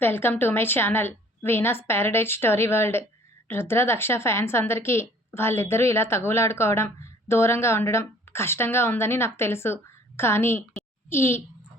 Welcome to my channel Venus Paradise story world. Rudra Daksha fans అందరికీ వాళ్ళిద్దరూ ఇలా తగులాడుకోవడం దూరంగా ఉండడం కష్టంగా ఉందని నాకు తెలుసు. కానీ ఈ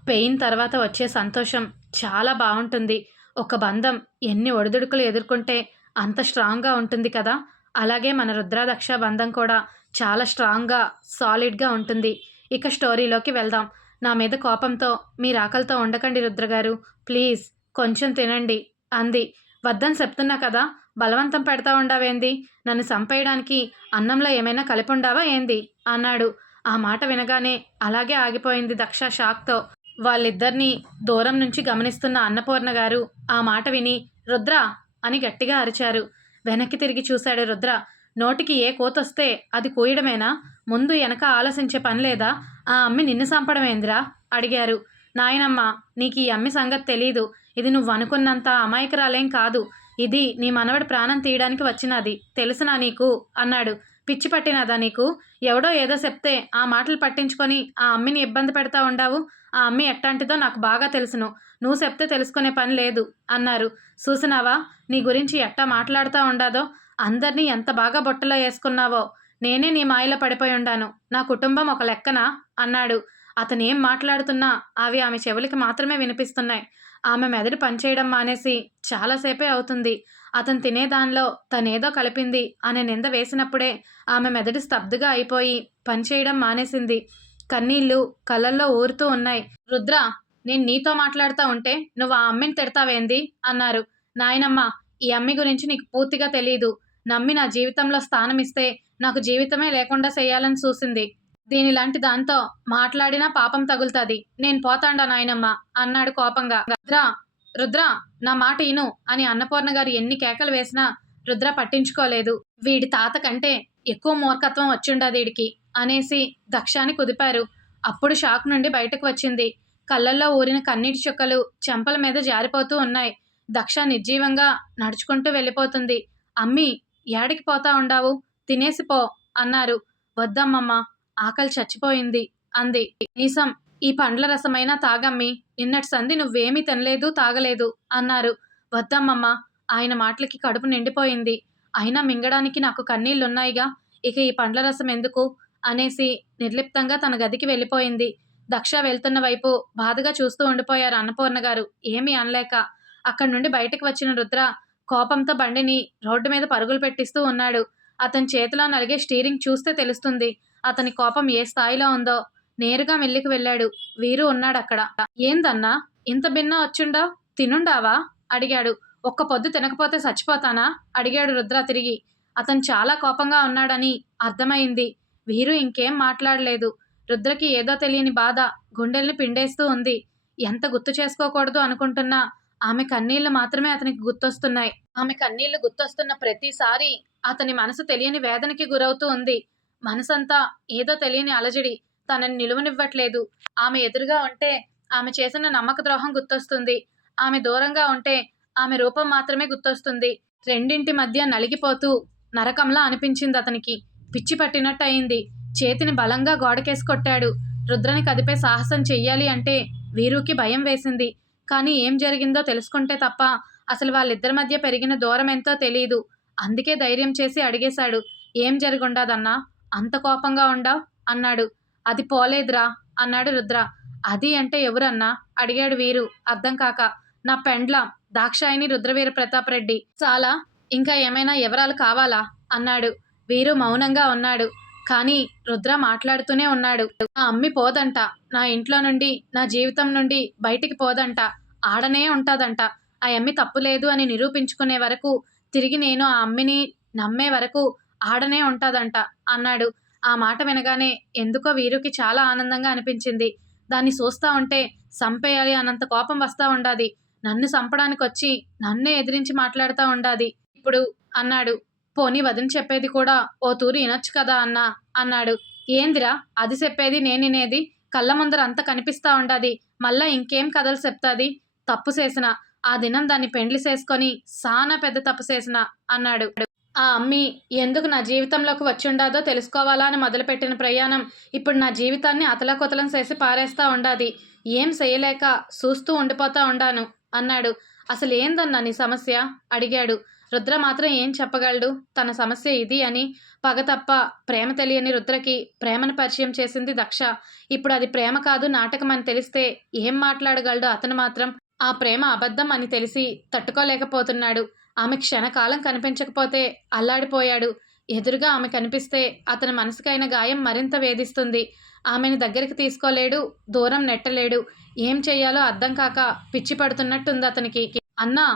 పెయిన్ తర్వాత వచ్చే సంతోషం చాలా బాగుంటుంది ఒక బంధం ఎన్ని ఒడిదుడుకులు ఎదుర్కొంటే అంత స్ట్రాంగ్గా ఉంటుంది కదా? అలాగే మన రుద్రాదక్ష బంధం కూడా చాలా స్ట్రాంగ్గా సాలిడ్గా ఉంటుంది. ఇక స్టోరీలోకి వెళ్దాం. నా మీద కోపంతో మీరు ఆకలితో ఉండకండి రుద్రగారు. ప్లీజ్. కొంచెం తినండి అంది. వద్దని చెప్తున్నా కదా బలవంతం పెడతా ఉండావేంది? నన్ను చంపేయడానికి అన్నంలో ఏమైనా కలిపుండావా ఏంది? అన్నాడు. ఆ మాట వినగానే అలాగే ఆగిపోయింది దక్ష షాక్తో. వాళ్ళిద్దరినీ దూరం నుంచి గమనిస్తున్న అన్నపూర్ణ గారు ఆ మాట విని రుద్ర అని గట్టిగా అరిచారు. వెనక్కి తిరిగి చూశాడు రుద్ర. నోటికి ఏ కోతొస్తే అది కోయడమేనా? ముందు వెనక ఆలోచించే పని లేదా? ఆ అమ్మి నిన్ను చంపడమేందిరా? అడిగారు. నాయనమ్మ నీకు ఈ అమ్మి సంగతి తెలీదు. ఇది నువ్వు అనుకున్నంత అమాయకురాలేం కాదు. ఇది నీ మనవడి ప్రాణం తీయడానికి వచ్చినది. తెలుసునా నీకు? అన్నాడు. పిచ్చి పట్టినదా నీకు? ఎవడో ఏదో చెప్తే ఆ మాటలు పట్టించుకొని ఆ అమ్మిని ఇబ్బంది పెడతా ఉండావు? ఆ అమ్మి ఎట్లాంటిదో నాకు బాగా తెలుసును. నువ్వు చెప్తే తెలుసుకునే పని లేదు అన్నారు. చూసినావా? నీ గురించి ఎట్టా మాట్లాడుతూ ఉండాదో? అందరినీ ఎంత బాగా బొట్టలో వేసుకున్నావో? నేనే నీ మాయలో పడిపోయి ఉండాను. నా కుటుంబం ఒక లెక్కన? అన్నాడు. అతను ఏం మాట్లాడుతున్నా అవి ఆమె చెవులకి మాత్రమే వినిపిస్తున్నాయి. ఆమె మెదడు పనిచేయడం మానేసి చాలాసేపే అవుతుంది. అతను తినే దానిలో తనేదో కలిపింది అనే నింద వేసినప్పుడే ఆమె మెదడు స్తబ్దుగా అయిపోయి పనిచేయడం మానేసింది. కన్నీళ్ళు కళ్ళల్లో ఊరుతూ ఉన్నాయి. రుద్ర నేను నీతో మాట్లాడుతూ ఉంటే నువ్వు ఆ అమ్మిని తిడతావేంది? అన్నారు. నాయనమ్మ ఈ అమ్మి గురించి నీకు పూర్తిగా తెలియదు నమ్మి నా జీవితంలో స్థానం ఇస్తే నాకు జీవితమే లేకుండా చేయాలని చూసింది. దీనిలాంటి దాంతో మాట్లాడినా పాపం తగులుతుంది. నేను పోతాండా నాయనమ్మ అన్నాడు కోపంగా. రుద్ర రుద్ర నా మాట ఇను అని అన్నపూర్ణ గారు ఎన్ని కేకలు వేసినా రుద్ర పట్టించుకోలేదు. వీడి తాత కంటే ఎక్కువ మూర్ఖత్వం వచ్చిండదు వీడికి అనేసి దక్షాన్ని కుదిపారు. అప్పుడు షాక్ నుండి బయటకు వచ్చింది. కళ్ళల్లో ఊరిన కన్నీటి చుక్కలు చెంపల మీద జారిపోతూ ఉన్నాయి. దక్ష నిర్జీవంగా నడుచుకుంటూ వెళ్ళిపోతుంది. అమ్మి ఏడికి పోతా ఉండావు? తినేసి పో అన్నారు. వద్దమ్మమ్మ ఆకలి చచ్చిపోయింది అంది. నీసం ఈ పండ్ల రసమైనా తాగమ్మి నిన్నటి సంధి నువ్వేమీ తినలేదు తాగలేదు అన్నారు. వద్దమ్మమ్మ ఆయన మాటలకి కడుపు నిండిపోయింది. అయినా మింగడానికి నాకు కన్నీళ్ళున్నాయిగా ఇక ఈ పండ్ల రసం ఎందుకు? అనేసి నిర్లిప్తంగా తన గదికి వెళ్ళిపోయింది. దక్ష వెళ్తున్న వైపు బాధగా చూస్తూ ఉండిపోయారు అన్నపూర్ణ గారు. ఏమీ అనలేక అక్కడి నుండి బయటకు వచ్చిన రుద్ర కోపంతో బండిని రోడ్డు మీద పరుగులు పెట్టిస్తూ ఉన్నాడు. అతని చేతిలో నలిగే స్టీరింగ్ చూస్తే తెలుస్తుంది. అతని కోపం ఏ స్థాయిలో ఉందో నేరుగా మెల్లికి వెళ్ళాడు. వీరు ఉన్నాడు అక్కడ ఏందన్నా? ఇంత భిన్న వచ్చుండా? తినుండావా? అడిగాడు. ఒక్క పొద్దు తినకపోతే చచ్చిపోతానా? అడిగాడు రుద్ర తిరిగి. అతను చాలా కోపంగా ఉన్నాడని అర్థమైంది. వీరు ఇంకేం మాట్లాడలేదు. రుద్రకి ఏదో తెలియని బాధ గుండెల్ని పిండేస్తూ ఉంది. ఎంత గుర్తు చేసుకోకూడదు అనుకుంటున్నా ఆమె కన్నీళ్ళు మాత్రమే అతనికి గుర్తొస్తున్నాయి. ఆమె కన్నీళ్ళు గుర్తొస్తున్న ప్రతిసారి అతని మనసు తెలియని వేదనకి గురవుతూ ఉంది. మనసంతా ఏదో తెలియని అలజడి తనని నిలువనివ్వట్లేదు. ఆమె ఎదురుగా ఉంటే ఆమె చేసిన నమ్మక ద్రోహం గుర్తొస్తుంది. ఆమె దూరంగా ఉంటే ఆమె రూపం మాత్రమే గుర్తొస్తుంది. రెండింటి మధ్య నలిగిపోతూ నరకంలా అనిపించింది అతనికి. పిచ్చి పట్టినట్టు అయింది చేతిని బలంగా గోడకేసి కొట్టాడు. రుద్రని కదిపే సాహసం చెయ్యాలి అంటే వీరుకి భయం వేసింది. కానీ ఏం జరిగిందో తెలుసుకుంటే తప్ప అసలు వాళ్ళిద్దరి మధ్య పెరిగిన దూరం ఎంతో తెలియదు అందుకే ధైర్యం చేసి అడిగేశాడు. ఏం జరిగుండదన్నా? అంత కోపంగా ఉండావు? అన్నాడు. అది పోలేదురా అన్నాడు రుద్ర. అది అంటే ఎవరన్నా? అడిగాడు వీరు. అర్థం కాక. నా పెండ్లం దాక్షాయిని రుద్రవీర ప్రతాప్ రెడ్డి. చాలా ఇంకా ఏమైనా వివరాలు కావాలా? అన్నాడు. వీరు మౌనంగా ఉన్నాడు. కానీ రుద్ర మాట్లాడుతూనే ఉన్నాడు. నా అమ్మి పోదంట. నా ఇంట్లో నుండి నా జీవితం నుండి బయటికి పోదంట. ఆడనే ఉంటుందంట. ఆ అమ్మి తప్పులేదు అని నిరూపించుకునే వరకు తిరిగి నేను ఆ అమ్మిని నమ్మే వరకు ఆడనే ఉంటుందంట అన్నాడు. ఆ మాట వినగానే ఎందుకో వీరుకి చాలా ఆనందంగా అనిపించింది. దాన్ని చూస్తా ఉంటే సంపేయాలి అన్నంత కోపం వస్తా ఉండాది. నన్ను చంపడానికి వచ్చి నన్నే ఎదిరించి మాట్లాడుతూ ఉండాది. ఇప్పుడు అన్నాడు. పోనీ వదిన చెప్పేది కూడా ఓ తూరు వినొచ్చు కదా అన్నా అన్నాడు. ఏందిరా? అది చెప్పేది నేనినేది కళ్ళ ముందర అంత కనిపిస్తా ఉండాది. మళ్ళా ఇంకేం కథలు చెప్తాది? తప్పు చేసిన. ఆ దినం దాన్ని పెండ్లి చేసుకొని సానా పెద్ద తప్పు చేసిన అన్నాడు. ఆ అమ్మి ఎందుకు నా జీవితంలోకి వచ్చిండాదో తెలుసుకోవాలా అని మొదలుపెట్టిన ప్రయాణం ఇప్పుడు నా జీవితాన్ని అతలకొతలం చేసి పారేస్తా ఉండాది. ఏం చేయలేక చూస్తూ ఉండిపోతా ఉండాను అన్నాడు. అసలు ఏందన్నా నీ సమస్య? అడిగాడు. రుద్ర మాత్రం ఏం చెప్పగలడు? తన సమస్య ఇది అని. పగ తప్ప ప్రేమ తెలియని రుద్రకి ప్రేమను పరిచయం చేసింది దక్ష. ఇప్పుడు అది ప్రేమ కాదు నాటకం అని తెలిస్తే ఏం మాట్లాడగలడు అతను మాత్రం? ఆ ప్రేమ అబద్ధం అని తెలిసి తట్టుకోలేకపోతున్నాడు. ఆమె క్షణకాలం కనిపించకపోతే అల్లాడిపోయాడు. ఎదురుగా ఆమె కనిపిస్తే అతని మనసుకైన గాయం మరింత వేధిస్తుంది. ఆమెను దగ్గరికి తీసుకోలేడు దూరం నెట్టలేడు. ఏం చెయ్యాలో అర్థం కాక పిచ్చి పడుతున్నట్టుంది అతనికి. అన్నా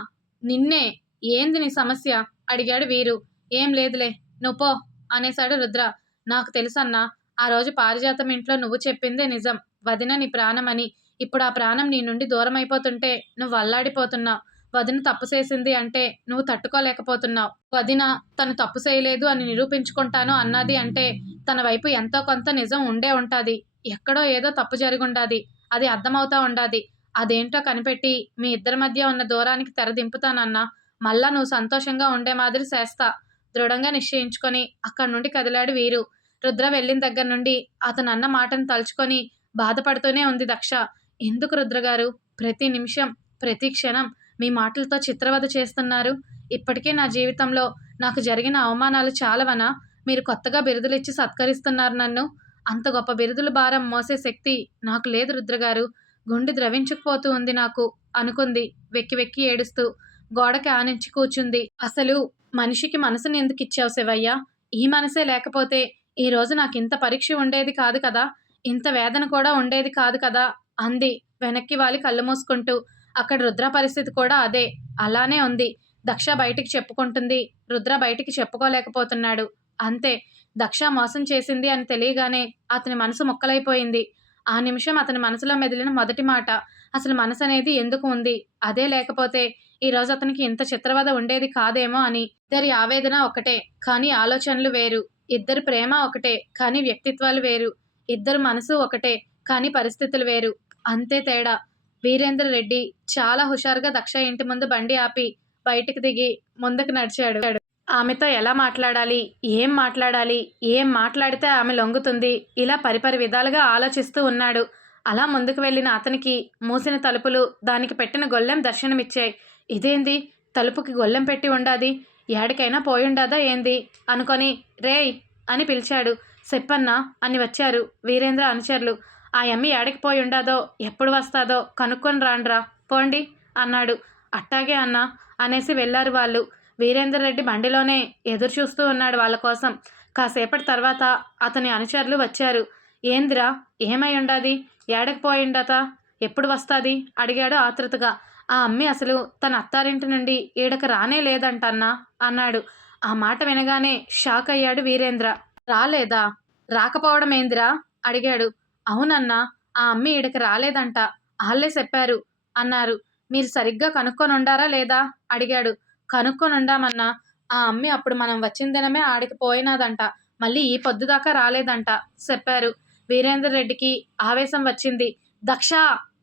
నిన్నే ఏంది నీ సమస్య? అడిగాడు వీరు. ఏం లేదులే నువ్వు పో అనేశాడు రుద్ర. నాకు తెలుసన్నా ఆ రోజు పారిజాతం ఇంట్లో నువ్వు చెప్పిందే నిజం. వదిన నీ ప్రాణమని. ఇప్పుడు ఆ ప్రాణం నీ నుండి దూరం అయిపోతుంటే నువ్వు అల్లాడిపోతున్నావు. వదిన తప్పు చేసింది అంటే నువ్వు తట్టుకోలేకపోతున్నావు. వదిన తను తప్పు చేయలేదు అని నిరూపించుకుంటాను అన్నది అంటే తన వైపు ఎంతో కొంత నిజం ఉండే ఉంటుంది. ఎక్కడో ఏదో తప్పు జరిగుండాది. అది అర్థమవుతా ఉండాది. అదేంటో కనిపెట్టి మీ ఇద్దరి మధ్య ఉన్న దూరానికి తెరదింపుతానన్నా మళ్ళా నువ్వు సంతోషంగా ఉండే మాదిరి చేస్తా. దృఢంగా నిశ్చయించుకొని అక్కడి నుండి కదిలాడు వీరు. రుద్ర వెళ్ళిన దగ్గర నుండి అతను అన్న మాటను తలుచుకొని బాధపడుతూనే ఉంది దక్ష. ఎందుకు రుద్ర గారు ప్రతి నిమిషం ప్రతి క్షణం మీ మాటలతో చిత్రవద చేస్తున్నారు. ఇప్పటికే నా జీవితంలో నాకు జరిగిన అవమానాలు చాలవనా? మీరు కొత్తగా బిరుదులు ఇచ్చి సత్కరిస్తున్నారు నన్ను. అంత గొప్ప బిరుదుల భారం మోసే శక్తి నాకు లేదు రుద్రగారు. గుండె ద్రవించుకుపోతూ ఉంది నాకు అనుకుంది వెక్కి వెక్కి ఏడుస్తూ. గోడకి ఆనించి కూర్చుంది. అసలు మనిషికి మనసుని ఎందుకు ఇచ్చావు శివయ్య? ఈ మనసే లేకపోతే ఈ రోజు నాకు ఇంత పరీక్ష ఉండేది కాదు కదా? ఇంత వేదన కూడా ఉండేది కాదు కదా? అంది వెనక్కి వాలి కళ్ళు మూసుకుంటూ. అక్కడ రుద్ర పరిస్థితి కూడా అదే. అలానే ఉంది. దక్ష బయటికి చెప్పుకుంటుంది. రుద్ర బయటికి చెప్పుకోలేకపోతున్నాడు. అంతే. దక్ష మోసం చేసింది అని తెలియగానే అతని మనసు ముక్కలైపోయింది. ఆ నిమిషం అతని మనసులో మెదిలిన మొదటి మాట అసలు మనసు అనేది ఎందుకు ఉంది? అదే లేకపోతే ఈ రోజు అతనికి ఇంత చిత్రవద ఉండేది కాదేమో అని. ఇద్దరి ఆవేదన ఒకటే కానీ ఆలోచనలు వేరు. ఇద్దరి ప్రేమ ఒకటే కానీ వ్యక్తిత్వాలు వేరు. ఇద్దరు మనసు ఒకటే కానీ పరిస్థితులు వేరు. అంతే తేడా. వీరేంద్ర రెడ్డి చాలా హుషారుగా దక్ష ఇంటి ముందు బండి ఆపి బయటికి దిగి ముందుకు నడిచాడు. ఆమెతో ఎలా మాట్లాడాలి? ఏం మాట్లాడాలి? ఏం మాట్లాడితే ఆమె లొంగుతుంది? ఇలా పరిపరి విధాలుగా ఆలోచిస్తూ ఉన్నాడు. అలా ముందుకు వెళ్ళిన అతనికి మూసిన తలుపులు దానికి పెట్టిన గొల్లెం దర్శనమిచ్చాయి. ఇదేంది? తలుపుకి గొల్లెం పెట్టి ఉండాది? ఏడికైనా పోయుండాదా ఏంది? అనుకొని రేయ్ అని పిలిచాడు. చెప్పన్నా అని వచ్చారు వీరేంద్ర అనుచరులు. ఆ అమ్మి ఏడకి పోయి ఉండాదో ఎప్పుడు వస్తాదో కనుక్కొని రాండ్రా. పోండి అన్నాడు. అట్టాగే అన్నా అనేసి వెళ్ళారు వాళ్ళు. వీరేందర్ రెడ్డి బండిలోనే ఎదురు చూస్తూ ఉన్నాడు వాళ్ళ కోసం. కాసేపటి తర్వాత అతని అనుచరులు వచ్చారు. ఏందిరా ఏమై ఉండాది? ఏడకపోయిండత ఎప్పుడు వస్తాది? అడిగాడు ఆతృతగా ఆ అమ్మి అసలు తన అత్తారింటి నుండి ఈడక రానే లేదంటన్నా అన్నాడు. ఆ మాట వినగానే షాక్ అయ్యాడు వీరేంద్ర. రాలేదా? రాకపోవడం ఏందిరా? అడిగాడు. అవునన్నా ఆ అమ్మి ఈడకి రాలేదంట. వాళ్ళే చెప్పారు. అన్నారు మీరు సరిగ్గా కనుక్కొని ఉండారా లేదా? అడిగాడు. కనుక్కొని ఉండామన్నా ఆ అమ్మి అప్పుడు మనం వచ్చిన దినమే ఆడికి పోయినాదంట. మళ్ళీ ఈ పొద్దు దాకా రాలేదంట చెప్పారు. వీరేందర్ రెడ్డికి ఆవేశం వచ్చింది. దక్ష!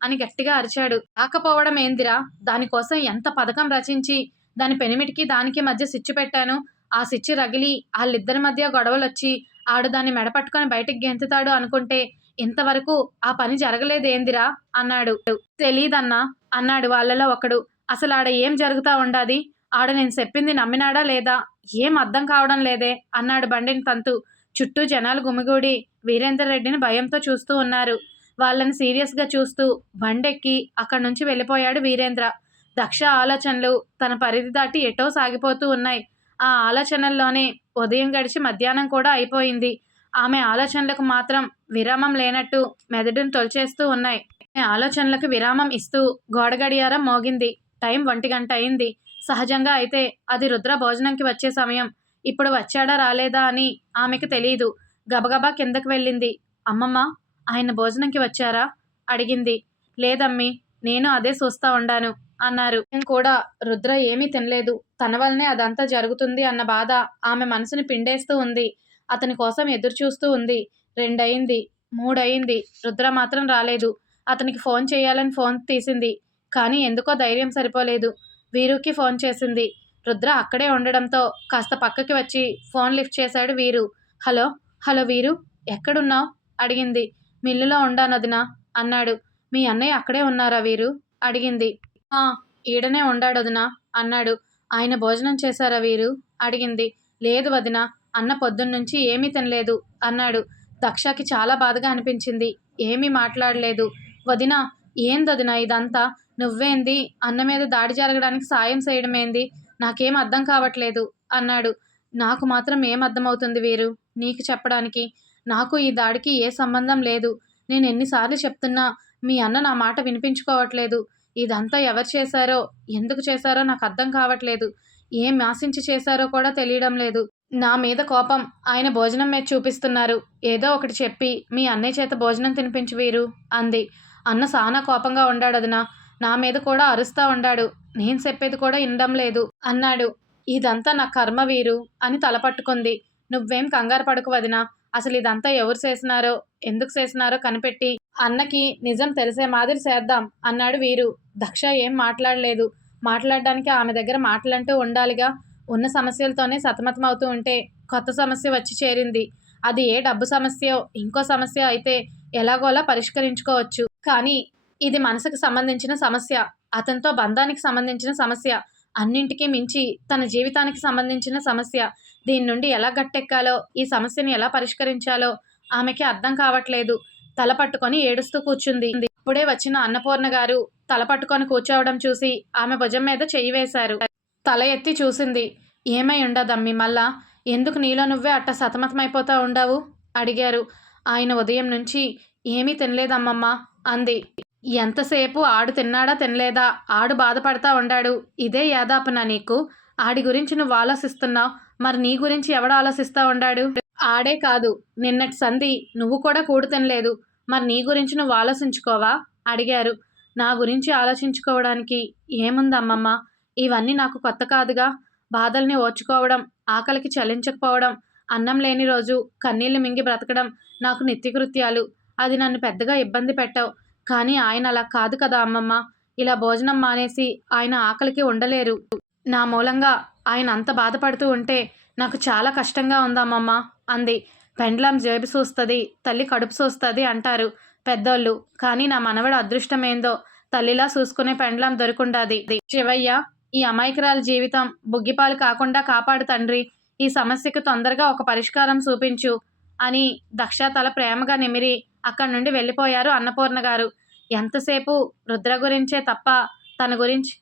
అని గట్టిగా అరిచాడు. రాకపోవడం ఏందిరా? దానికోసం ఎంత పథకం రచించి దాని పెనిమిటికి దానికి మధ్య సిచ్చు పెట్టాను. ఆ సిచ్చు రగిలి వాళ్ళిద్దరి మధ్య గొడవలు వచ్చి ఆడు దాన్ని మెడపట్టుకొని బయటికి గెంతుతాడు అనుకుంటే ఇంతవరకు ఆ పని జరగలేదేందిరా? అన్నాడు. తెలీదన్నా అన్నాడు వాళ్ళలో ఒకడు. అసలు ఆడ ఏం జరుగుతా ఉండాది? ఆడ నేను చెప్పింది నమ్మినాడా లేదా? ఏం అర్థం కావడం లేదే? అన్నాడు బండిని తంతు. చుట్టూ జనాలు గుమిగూడి వీరేందర్ రెడ్డిని భయంతో చూస్తూ ఉన్నారు. వాళ్ళని సీరియస్గా చూస్తూ బండెక్కి అక్కడి నుంచి వెళ్ళిపోయాడు వీరేంద్ర. దక్ష ఆలోచనలు తన పరిధి దాటి ఎటో సాగిపోతూ ఉన్నాయి. ఆ ఆలోచనల్లోనే ఉదయం గడిచి మధ్యాహ్నం కూడా అయిపోయింది. ఆమె ఆలోచనలకు మాత్రం విరామం లేనట్టు మెదడును తొలిచేస్తూ ఉన్నాయి. ఆలోచనలకు విరామం ఇస్తూ గోడగడియారం మోగింది. టైం ఒంటి గంట అయింది. సహజంగా అయితే అది రుద్ర భోజనంకి వచ్చే సమయం. ఇప్పుడు వచ్చాడా రాలేదా అని ఆమెకు తెలియదు గబగబా కిందకు వెళ్ళింది. అమ్మమ్మ ఆయన భోజనంకి వచ్చారా? అడిగింది. లేదమ్మి నేను అదే చూస్తా ఉండాను అన్నారు. నేను కూడా రుద్ర ఏమీ తినలేదు. తన వల్లనే అదంతా జరుగుతుంది అన్న బాధ ఆమె మనసుని పిండేస్తూ ఉంది. అతని కోసం ఎదురు చూస్తూ ఉంది. రెండయింది మూడయింది రుద్ర మాత్రం రాలేదు. అతనికి ఫోన్ చేయాలని ఫోన్ తీసింది. కానీ ఎందుకో ధైర్యం సరిపోలేదు. వీరుకి ఫోన్ చేసింది. రుద్ర అక్కడే ఉండడంతో కాస్త పక్కకి వచ్చి ఫోన్ లిఫ్ట్ చేశాడు వీరు. హలో హలో వీరు ఎక్కడున్నావు? అడిగింది. మిల్లులో ఉండానదినా అన్నాడు. మీ అన్నయ్య అక్కడే ఉన్నారా వీరు? అడిగింది. "ఆ, ఈడనే ఉండాడు వదినా అన్నాడు. ఆయన భోజనం చేశారా వీరు? అడిగింది. లేదు వదినా అన్న పొద్దున్నుంచి ఏమీ తినలేదు అన్నాడు. దక్షకి చాలా బాధగా అనిపించింది. ఏమీ మాట్లాడలేదు. వదిన ఏందొదిన ఇదంతా? నువ్వేంది? అన్న మీద దాడి జరగడానికి సాయం చేయడమేంది? నాకేం అర్థం కావట్లేదు అన్నాడు. నాకు మాత్రం ఏం అర్థమవుతుంది వీరు? నీకు చెప్పడానికి? నాకు ఈ దాడికి ఏ సంబంధం లేదు. నేను ఎన్నిసార్లు చెప్తున్నా మీ అన్న నా మాట వినిపించుకోవట్లేదు. ఇదంతా ఎవరు చేశారో ఎందుకు చేశారో నాకు అర్థం కావట్లేదు. ఏం ఆశించి చేశారో కూడా తెలియడం లేదు. నా మీద కోపం. ఆయన భోజనం మీద చూపిస్తున్నారు. ఏదో ఒకటి చెప్పి మీ అన్నయ్య చేత భోజనం తినిపించి వీరు అంది. అన్న సానా కోపంగా ఉండాడదనా నా మీద కూడా అరుస్తా ఉండాడు. నేను చెప్పేది కూడా వినడం లేదు అన్నాడు. ఇదంతా నా కర్మ వీరు అని తలపట్టుకుంది నువ్వేం కంగారు పడుకు వదినా. అసలు ఇదంతా ఎవరు చేసినారో ఎందుకు చేసినారో కనిపెట్టి అన్నకి నిజం తెలిసే మాదిరి చేద్దాం అన్నాడు వీరు. దక్ష ఏం మాట్లాడలేదు. మాట్లాడడానికి ఆమె దగ్గర మాటలంటూ ఉండాలిగా. ఉన్న సమస్యలతోనే సతమతమవుతూ ఉంటే కొత్త సమస్య వచ్చి చేరింది. అది ఏ డబ్బు సమస్యో ఇంకో సమస్య అయితే ఎలాగోలా పరిష్కరించుకోవచ్చు. కానీ ఇది మనసుకు సంబంధించిన సమస్య అతనితో బంధానికి సంబంధించిన సమస్య అన్నింటికీ మించి తన జీవితానికి సంబంధించిన సమస్య. దీని నుండి ఎలా గట్టెక్కాలో ఈ సమస్యని ఎలా పరిష్కరించాలో ఆమెకి అర్థం కావట్లేదు. తల పట్టుకొని ఏడుస్తూ కూర్చుంది. ఇప్పుడే వచ్చిన అన్నపూర్ణ గారు తల పట్టుకొని కూర్చోవడం చూసి ఆమె భుజం మీద చెయ్యి వేశారు. తల ఎత్తి చూసింది. ఏమై ఉండదమ్మి మళ్ళా ఎందుకు నీలో నువ్వే అట్ట సతమతమైపోతా ఉండవు? అడిగారు. ఆయన ఉదయం నుంచి ఏమీ తినలేదమ్మమ్మ అంది. ఎంతసేపు ఆడు తిన్నాడా తినలేదా? ఆడు బాధపడతా ఉండాడు. ఇదే యాదాపన నీకు? ఆడి గురించి నువ్వు ఆలోచిస్తున్నావు. మరి నీ గురించి ఎవడు ఆలోచిస్తా ఉండాడు? ఆడే కాదు. నిన్నటి సంధి నువ్వు కూడా కూడు తినలేదు. మరి నీ గురించి నువ్వు ఆలోచించుకోవా? అడిగారు. నా గురించి ఆలోచించుకోవడానికి ఏముందమ్మమ్మ? ఇవన్నీ నాకు కొత్త కాదుగా. బాధల్ని ఓర్చుకోవడం ఆకలికి చలించకపోవడం అన్నం లేని రోజు కన్నీళ్ళు మింగి బ్రతకడం నాకు నిత్యకృత్యాలు. అది నన్ను పెద్దగా ఇబ్బంది పెట్టావు. కానీ ఆయన అలా కాదు కదా అమ్మమ్మ. ఇలా భోజనం మానేసి ఆయన ఆకలికి ఉండలేరు. నా మూలంగా ఆయన అంత బాధపడుతూ ఉంటే నాకు చాలా కష్టంగా ఉందమ్మమ్మ అంది. పెండ్లం జేబు చూస్తుంది తల్లి కడుపు చూస్తుంది అంటారు పెద్దోళ్ళు. కానీ నా మనవడు అదృష్టమేందో తల్లిలా చూసుకునే పెండ్లం దొరుకుండాది. శివయ్య ఈ అమాయకురాల జీవితం బుగ్గిపాలు కాకుండా కాపాడు తండ్రి ఈ సమస్యకు తొందరగా ఒక పరిష్కారం చూపించు అని దక్ష తల ప్రేమగా నిమిరి అక్కడి నుండి వెళ్ళిపోయారు అన్నపూర్ణ గారు. ఎంతసేపు రుద్ర గురించే తప్ప తన గురించి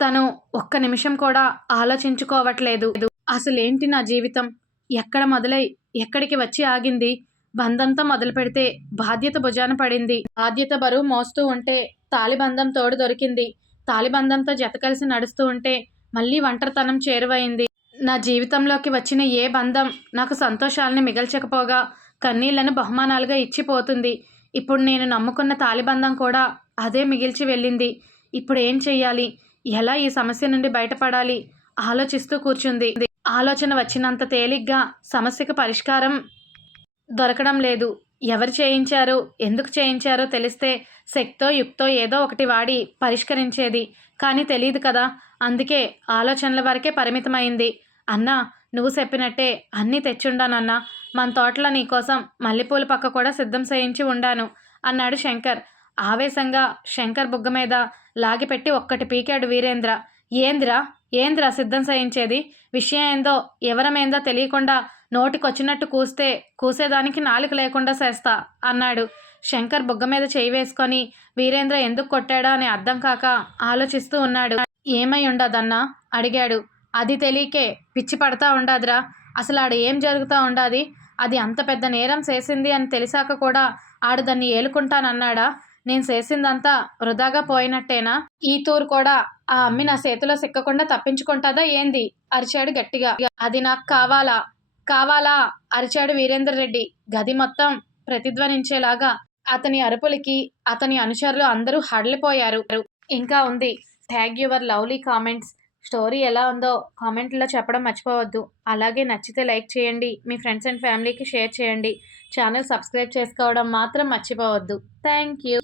తను ఒక్క నిమిషం కూడా ఆలోచించుకోవట్లేదు. అసలేంటి నా జీవితం? ఎక్కడ మొదలై ఎక్కడికి వచ్చి ఆగింది? బంధంతో మొదలు పెడితే బాధ్యత భుజాన పడింది. బాధ్యత బరువు మోస్తూ ఉంటే తాలిబంధం తోడు దొరికింది. తాలిబంధంతో జత కలిసి నడుస్తూ ఉంటే మళ్ళీ ఒంటరితనం చేరువైంది. నా జీవితంలోకి వచ్చిన ఏ బంధం నాకు సంతోషాలని మిగల్చకపోగా కన్నీళ్ళను బహుమానాలుగా ఇచ్చిపోతుంది. ఇప్పుడు నేను నమ్ముకున్న తాలిబంధం కూడా అదే మిగిల్చి వెళ్ళింది. ఇప్పుడు ఏం చెయ్యాలి? ఎలా ఈ సమస్య నుండి బయటపడాలి? ఆలోచిస్తూ కూర్చుంది. ఆలోచన వచ్చినంత తేలిగ్గా సమస్యకు పరిష్కారం దొరకడం లేదు. ఎవరు చేయించారు? ఎందుకు చేయించారో తెలిస్తే శక్తో యుక్తో ఏదో ఒకటి వాడి పరిష్కరించేది. కానీ తెలియదు కదా అందుకే ఆలోచనల వరకే పరిమితమైంది. అన్నా నువ్వు చెప్పినట్టే అన్నీ తెచ్చుండానన్నా మన తోటలో నీకోసం మల్లెపూల పక్క కూడా సిద్ధం చేయించి ఉండాను అన్నాడు శంకర్. ఆవేశంగా శంకర్ బుగ్గ మీద లాగిపెట్టి ఒక్కటి పీకాడు వీరేంద్ర. ఏంద్రా? ఏంద్రా సిద్ధం చేయించేది విషయం ఏందో ఎవరమేందో తెలియకుండా నోటికొచ్చినట్టు కూస్తే కూసేదానికి నాలుక లేకుండా చేస్తా అన్నాడు. శంకర్ బుగ్గ మీద చేయి వేసుకొని వీరేంద్ర ఎందుకు కొట్టాడా? అని అర్థం కాక ఆలోచిస్తూ ఉన్నాడు. ఏమై ఉండదన్నా? అడిగాడు. అది తెలియకే పిచ్చి పడతా ఉండాదిరా. అసలు ఆడ ఏం జరుగుతూ ఉండాది? అది అంత పెద్ద నేరం చేసింది అని తెలిసాక కూడా ఆడు దాన్ని ఏలుకుంటానన్నాడా? నేను చేసిందంతా వృధాగా పోయినట్టేనా? ఈ తూరు కూడా ఆ అమ్మి నా చేతిలో సిక్కకుండా తప్పించుకుంటాదా ఏంది? అరిచాడు గట్టిగా. అది నాకు కావాలా? కావాలా? అరిచాడు వీరేందర్ రెడ్డి. గది మొత్తం ప్రతిధ్వనించేలాగా అతని అరుపులకి అతని అనుచరులు అందరూ హడలిపోయారు. ఇంకా ఉంది. Tag your lovely comments story ఎలా ఉందో కామెంట్లో చెప్పడం మర్చిపోవద్దు. అలాగే నచ్చితే లైక్ చేయండి. మీ ఫ్రెండ్స్ అండ్ ఫ్యామిలీకి షేర్ చేయండి. ఛానల్ సబ్స్క్రైబ్ చేసుకోవడం మాత్రం మర్చిపోవద్దు. Thank you